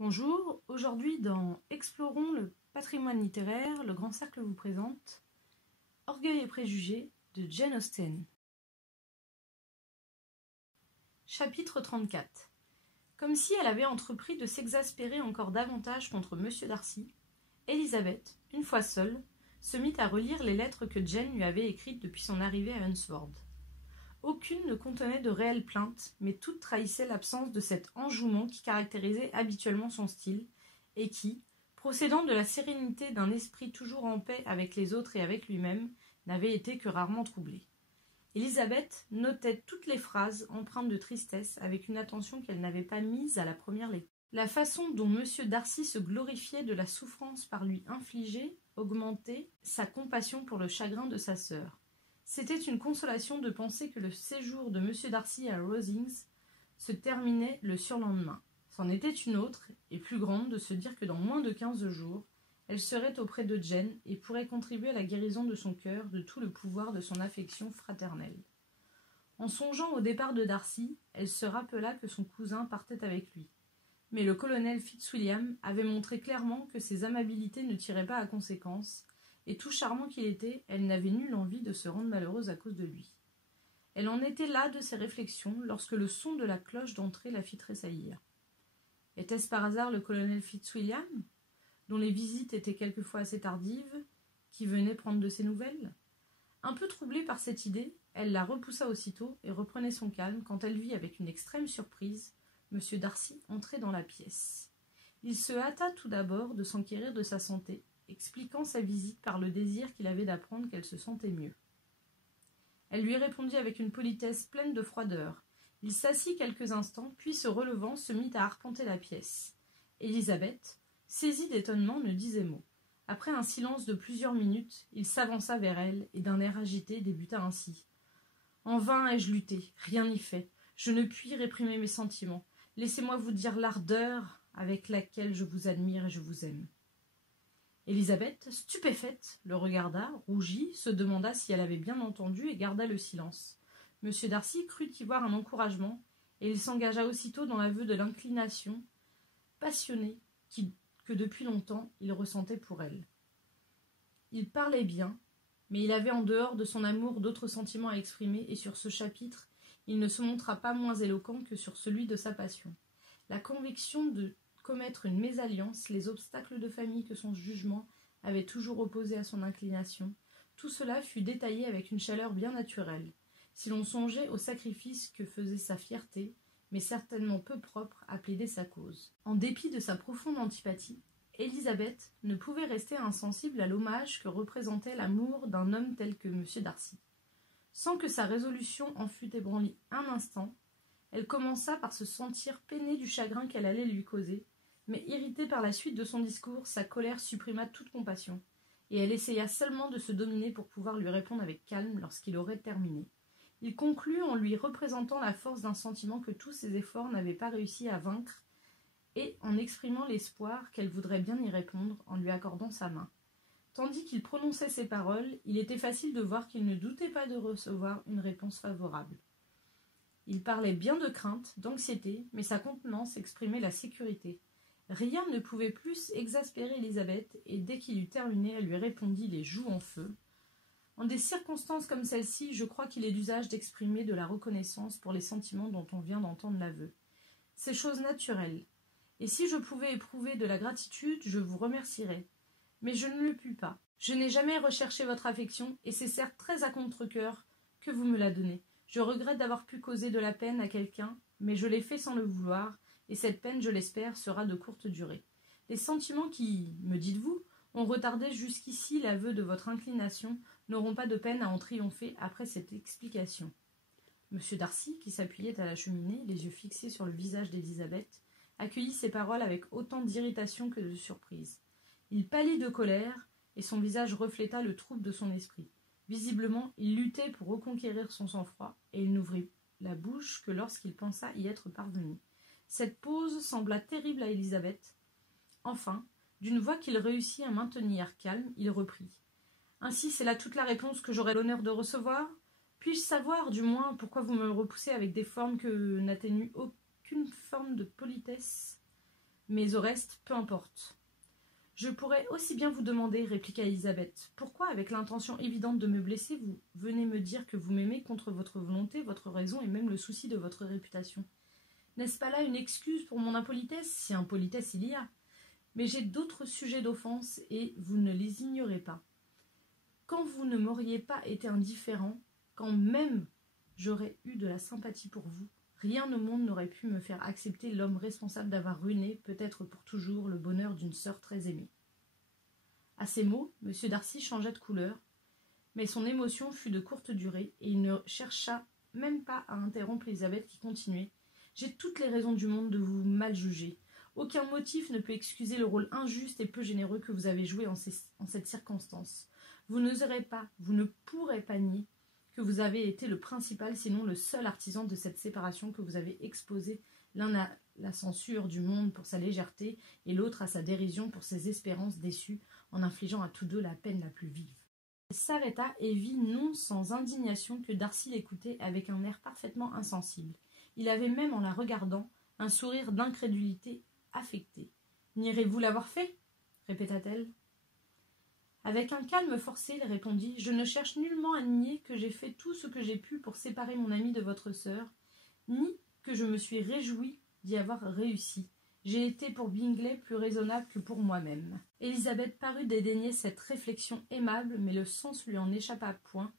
Bonjour, aujourd'hui dans Explorons le patrimoine littéraire, le Grand Cercle vous présente Orgueil et préjugés de Jane Austen. Chapitre 34. Comme si elle avait entrepris de s'exaspérer encore davantage contre M. Darcy, Elizabeth, une fois seule, se mit à relire les lettres que Jane lui avait écrites depuis son arrivée à Hunsford. Aucune ne contenait de réelles plaintes, mais toutes trahissaient l'absence de cet enjouement qui caractérisait habituellement son style, et qui, procédant de la sérénité d'un esprit toujours en paix avec les autres et avec lui-même, n'avait été que rarement troublé. Élisabeth notait toutes les phrases empreintes de tristesse avec une attention qu'elle n'avait pas mise à la première lecture. La façon dont M. Darcy se glorifiait de la souffrance par lui infligée augmentait sa compassion pour le chagrin de sa sœur. C'était une consolation de penser que le séjour de M. Darcy à Rosings se terminait le surlendemain. C'en était une autre, et plus grande, de se dire que dans moins de 15 jours, elle serait auprès de Jane et pourrait contribuer à la guérison de son cœur de tout le pouvoir de son affection fraternelle. En songeant au départ de Darcy, elle se rappela que son cousin partait avec lui. Mais le colonel Fitzwilliam avait montré clairement que ses amabilités ne tiraient pas à conséquence, et tout charmant qu'il était, elle n'avait nulle envie de se rendre malheureuse à cause de lui. Elle en était là de ses réflexions lorsque le son de la cloche d'entrée la fit tressaillir. Était-ce par hasard le colonel Fitzwilliam, dont les visites étaient quelquefois assez tardives, qui venait prendre de ses nouvelles? Un peu troublée par cette idée, elle la repoussa aussitôt et reprenait son calme quand elle vit avec une extrême surprise M. Darcy entrer dans la pièce. Il se hâta tout d'abord de s'enquérir de sa santé, expliquant sa visite par le désir qu'il avait d'apprendre qu'elle se sentait mieux. Elle lui répondit avec une politesse pleine de froideur. Il s'assit quelques instants, puis se relevant, se mit à arpenter la pièce. Élisabeth, saisie d'étonnement, ne disait mot. Après un silence de plusieurs minutes, il s'avança vers elle et d'un air agité débuta ainsi. « En vain ai-je lutté, rien n'y fait. Je ne puis réprimer mes sentiments. Laissez-moi vous dire l'ardeur avec laquelle je vous admire et je vous aime. » Élisabeth, stupéfaite, le regarda, rougit, se demanda si elle avait bien entendu et garda le silence. M. Darcy crut y voir un encouragement, et il s'engagea aussitôt dans l'aveu de l'inclination passionnée que depuis longtemps il ressentait pour elle. Il parlait bien, mais il avait en dehors de son amour d'autres sentiments à exprimer, et sur ce chapitre, il ne se montra pas moins éloquent que sur celui de sa passion. La conviction de commettre une mésalliance, les obstacles de famille que son jugement avait toujours opposés à son inclination, tout cela fut détaillé avec une chaleur bien naturelle, si l'on songeait au sacrifice que faisait sa fierté, mais certainement peu propre à plaider sa cause. En dépit de sa profonde antipathie, Élisabeth ne pouvait rester insensible à l'hommage que représentait l'amour d'un homme tel que M. Darcy. Sans que sa résolution en fût ébranlée un instant, elle commença par se sentir peinée du chagrin qu'elle allait lui causer, mais irritée par la suite de son discours, sa colère supprima toute compassion, et elle essaya seulement de se dominer pour pouvoir lui répondre avec calme lorsqu'il aurait terminé. Il conclut en lui représentant la force d'un sentiment que tous ses efforts n'avaient pas réussi à vaincre, et en exprimant l'espoir qu'elle voudrait bien y répondre en lui accordant sa main. Tandis qu'il prononçait ces paroles, il était facile de voir qu'il ne doutait pas de recevoir une réponse favorable. Il parlait bien de crainte, d'anxiété, mais sa contenance exprimait la sécurité. Rien ne pouvait plus exaspérer Élisabeth, et dès qu'il eut terminé, elle lui répondit les joues en feu. En des circonstances comme celle-ci, je crois qu'il est d'usage d'exprimer de la reconnaissance pour les sentiments dont on vient d'entendre l'aveu. C'est chose naturelle, et si je pouvais éprouver de la gratitude, je vous remercierais. Mais je ne le puis pas. Je n'ai jamais recherché votre affection, et c'est certes très à contre-cœur que vous me la donnez. Je regrette d'avoir pu causer de la peine à quelqu'un, mais je l'ai fait sans le vouloir, et cette peine, je l'espère, sera de courte durée. Les sentiments qui, me dites-vous, ont retardé jusqu'ici l'aveu de votre inclination n'auront pas de peine à en triompher après cette explication. M. Darcy, qui s'appuyait à la cheminée, les yeux fixés sur le visage d'Élisabeth, accueillit ces paroles avec autant d'irritation que de surprise. Il pâlit de colère, et son visage refléta le trouble de son esprit. Visiblement, il luttait pour reconquérir son sang-froid, et il n'ouvrit la bouche que lorsqu'il pensa y être parvenu. Cette pause sembla terrible à Élisabeth. Enfin, d'une voix qu'il réussit à maintenir calme, il reprit. « Ainsi, c'est là toute la réponse que j'aurai l'honneur de recevoir? Puis-je savoir, du moins, pourquoi vous me repoussez avec des formes que n'atténuent aucune forme de politesse ? Mais au reste, peu importe. Je pourrais aussi bien vous demander, répliqua Elisabeth, pourquoi, avec l'intention évidente de me blesser, vous venez me dire que vous m'aimez contre votre volonté, votre raison et même le souci de votre réputation. N'est-ce pas là une excuse pour mon impolitesse, si impolitesse il y a? Mais j'ai d'autres sujets d'offense et vous ne les ignorez pas. Quand vous ne m'auriez pas été indifférent, quand même j'aurais eu de la sympathie pour vous, rien au monde n'aurait pu me faire accepter l'homme responsable d'avoir ruiné, peut-être pour toujours, le bonheur d'une sœur très aimée. À ces mots, M. Darcy changea de couleur, mais son émotion fut de courte durée, et il ne chercha même pas à interrompre Elisabeth qui continuait. « J'ai toutes les raisons du monde de vous mal juger. Aucun motif ne peut excuser le rôle injuste et peu généreux que vous avez joué en cette circonstance. Vous n'oserez pas, vous ne pourrez pas nier que vous avez été le principal, sinon le seul artisan de cette séparation, que vous avez exposé l'un à la censure du monde pour sa légèreté et l'autre à sa dérision pour ses espérances déçues, en infligeant à tous deux la peine la plus vive. » Elle s'arrêta et vit non sans indignation que Darcy l'écoutait avec un air parfaitement insensible. Il avait même, en la regardant, un sourire d'incrédulité affectée. « N'irez-vous l'avoir fait » répéta-t-elle. Avec un calme forcé, il répondit « Je ne cherche nullement à nier que j'ai fait tout ce que j'ai pu pour séparer mon ami de votre sœur, ni que je me suis réjoui d'y avoir réussi. J'ai été pour Bingley plus raisonnable que pour moi-même. » Elisabeth parut dédaigner cette réflexion aimable, mais le sens lui en échappa point,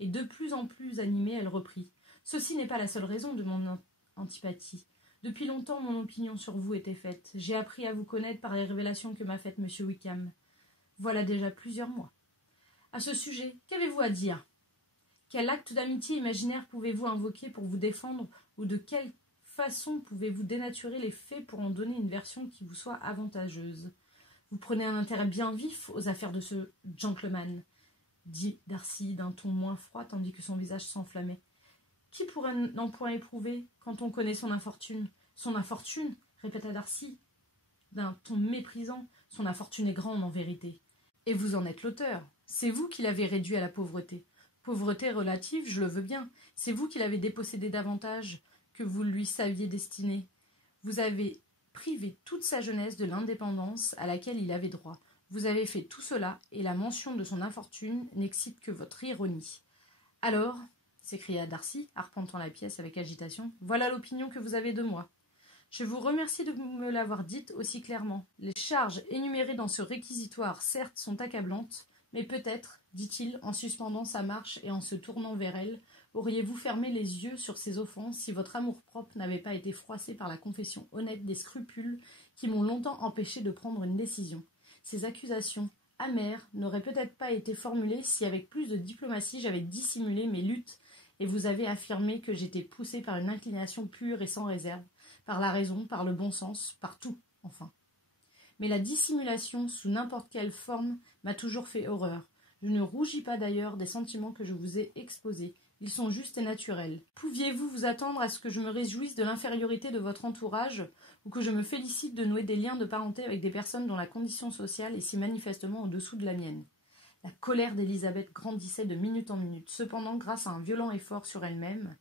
et de plus en plus animée, elle reprit. « Ceci n'est pas la seule raison de mon antipathie. Depuis longtemps, mon opinion sur vous était faite. J'ai appris à vous connaître par les révélations que m'a faites M. Wickham. Voilà déjà plusieurs mois. À ce sujet, qu'avez-vous à dire? Quel acte d'amitié imaginaire pouvez-vous invoquer pour vous défendre, ou de quelle façon pouvez-vous dénaturer les faits pour en donner une version qui vous soit avantageuse? Vous prenez un intérêt bien vif aux affaires de ce gentleman, dit Darcy d'un ton moins froid tandis que son visage s'enflammait. Qui pourrait n'en point éprouver quand on connaît son infortune? Son infortune, répéta Darcy d'un ton méprisant. Son infortune est grande en vérité. Et vous en êtes l'auteur. C'est vous qui l'avez réduit à la pauvreté. Pauvreté relative, je le veux bien. C'est vous qui l'avez dépossédé davantage que vous lui saviez destiné. Vous avez privé toute sa jeunesse de l'indépendance à laquelle il avait droit. Vous avez fait tout cela, et la mention de son infortune n'excite que votre ironie. Alors, s'écria Darcy, arpentant la pièce avec agitation, voilà l'opinion que vous avez de moi. Je vous remercie de me l'avoir dite aussi clairement. Les charges énumérées dans ce réquisitoire, certes, sont accablantes, mais peut-être, dit-il, en suspendant sa marche et en se tournant vers elle, auriez-vous fermé les yeux sur ces offenses si votre amour-propre n'avait pas été froissé par la confession honnête des scrupules qui m'ont longtemps empêché de prendre une décision. Ces accusations amères n'auraient peut-être pas été formulées si, avec plus de diplomatie, j'avais dissimulé mes luttes et vous avez affirmé que j'étais poussé par une inclination pure et sans réserve, par la raison, par le bon sens, par tout, enfin. Mais la dissimulation, sous n'importe quelle forme, m'a toujours fait horreur. Je ne rougis pas d'ailleurs des sentiments que je vous ai exposés. Ils sont justes et naturels. Pouviez-vous vous attendre à ce que je me réjouisse de l'infériorité de votre entourage, ou que je me félicite de nouer des liens de parenté avec des personnes dont la condition sociale est si manifestement au-dessous de la mienne? La colère d'Elisabeth grandissait de minute en minute. Cependant, grâce à un violent effort sur elle-même,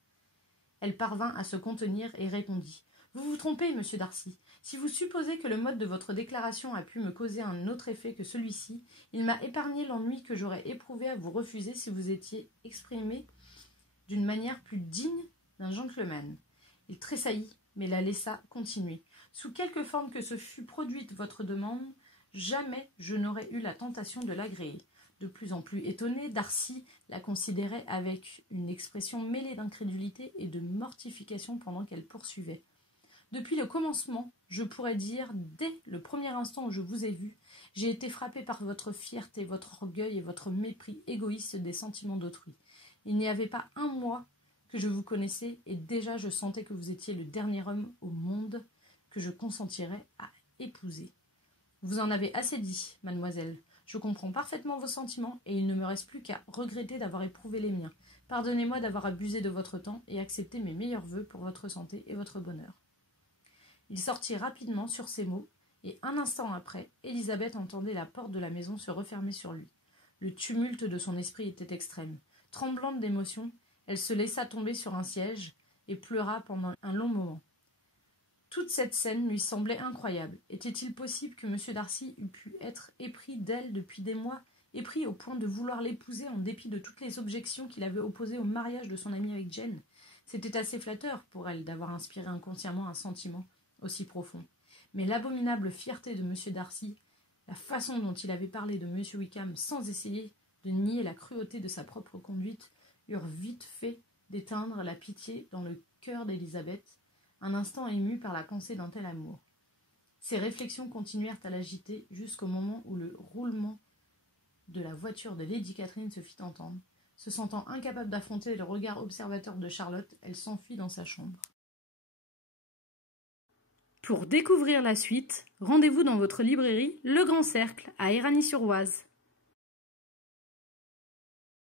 elle parvint à se contenir et répondit. Vous vous trompez, monsieur Darcy. Si vous supposez que le mode de votre déclaration a pu me causer un autre effet que celui-ci, il m'a épargné l'ennui que j'aurais éprouvé à vous refuser si vous étiez exprimé d'une manière plus digne d'un gentleman. Il tressaillit, mais la laissa continuer. Sous quelque forme que se fût produite votre demande, jamais je n'aurais eu la tentation de l'agréer. De plus en plus étonné, Darcy la considérait avec une expression mêlée d'incrédulité et de mortification pendant qu'elle poursuivait. Depuis le commencement, je pourrais dire, dès le premier instant où je vous ai vu, j'ai été frappé par votre fierté, votre orgueil et votre mépris égoïste des sentiments d'autrui. Il n'y avait pas un mois que je vous connaissais, et déjà je sentais que vous étiez le dernier homme au monde que je consentirais à épouser. Vous en avez assez dit, mademoiselle. Je comprends parfaitement vos sentiments, et il ne me reste plus qu'à regretter d'avoir éprouvé les miens. Pardonnez-moi d'avoir abusé de votre temps et accepté mes meilleurs vœux pour votre santé et votre bonheur. Il sortit rapidement sur ces mots, et un instant après, Elisabeth entendait la porte de la maison se refermer sur lui. Le tumulte de son esprit était extrême. Tremblante d'émotion, elle se laissa tomber sur un siège et pleura pendant un long moment. Toute cette scène lui semblait incroyable. Était-il possible que M. Darcy eût pu être épris d'elle depuis des mois, épris au point de vouloir l'épouser en dépit de toutes les objections qu'il avait opposées au mariage de son amie avec Jane? C'était assez flatteur pour elle d'avoir inspiré inconsciemment un sentiment aussi profond. Mais l'abominable fierté de M. Darcy, la façon dont il avait parlé de M. Wickham sans essayer de nier la cruauté de sa propre conduite, eurent vite fait d'éteindre la pitié dans le cœur d'Élisabeth, un instant émue par la pensée d'un tel amour. Ces réflexions continuèrent à l'agiter jusqu'au moment où le roulement de la voiture de Lady Catherine se fit entendre. Se sentant incapable d'affronter le regard observateur de Charlotte, elle s'enfuit dans sa chambre. Pour découvrir la suite, rendez-vous dans votre librairie Le Grand Cercle à Éragny-sur-Oise.